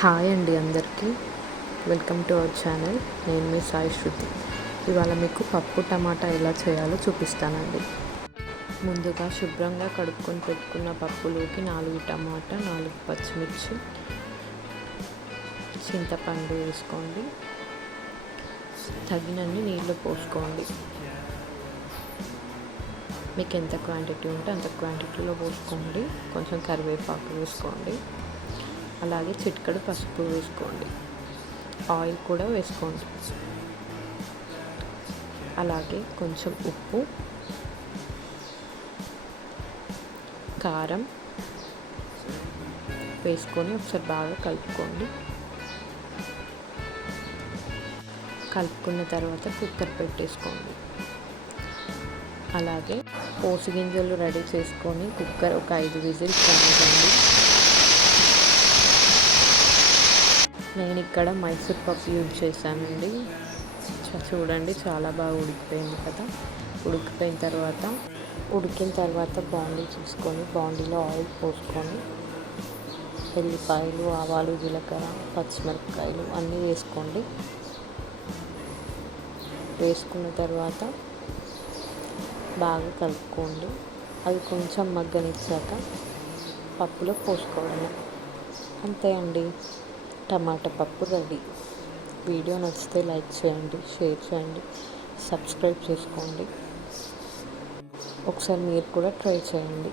Hi అండి అందరికీ. Welcome to our channel. నేను మీ సాయి శృతి. ఇవాళ మీకు పప్పు టమాటా ఎలా చేయాలో చూపిస్తానండి. ముందుగా శుభ్రంగా కడుక్కొని పెట్టుకున్న పప్పులోకి నాలుగు టమాటా నాలుగు పచ్చిమిర్చి చింతపండు వేసుకోండి. తగినన్ని నీళ్ళు పోసుకోండి. మీకు ఎంత క్వాంటిటీ ఉంటే అంత క్వాంటిటీలో పోసుకోండి. కొంచెం కరివేపాకు వేసుకోండి. అలాగే చిటికడు పసుపు వేసుకోండి. ఆయిల్ కూడా వేసుకోండి. అలాగే కొంచెం ఉప్పు కారం వేసుకొని ఒకసారి బాగా కలుపుకోండి. కలుపుకున్న తర్వాత కుక్కర్ పెట్టేసుకోండి. అలాగే పోసి గింజలు రెడీ చేసుకొని కుక్కర్ ఒక ఐదు విజిల్స్ రానివ్వండి. నేను ఇక్కడ మైసూర్ పప్పు యూజ్ చేశానండి. చూడండి చాలా బాగా ఉడికిపోయింది కదా. ఉడికిపోయిన తర్వాత ఉడికిన తర్వాత బాండీ చూసుకొని బాండీలో ఆయిల్ పోసుకొని ఎల్లిపాయలు ఆవాలు జీలకర్ర పచ్చిమిరపకాయలు అన్నీ వేసుకోండి. వేసుకున్న తర్వాత బాగా కలుపుకోండి. అది కొంచెం మగ్గనిచ్చాక పప్పులో పోసుకోవడమే. అంతే అండి. టమాటా పప్పు రెడీ. వీడియో నచ్చితే లైక్ చేయండి షేర్ చేయండి సబ్స్క్రైబ్ చేసుకోండి. ఒకసారి మీరు కూడా ట్రై చేయండి.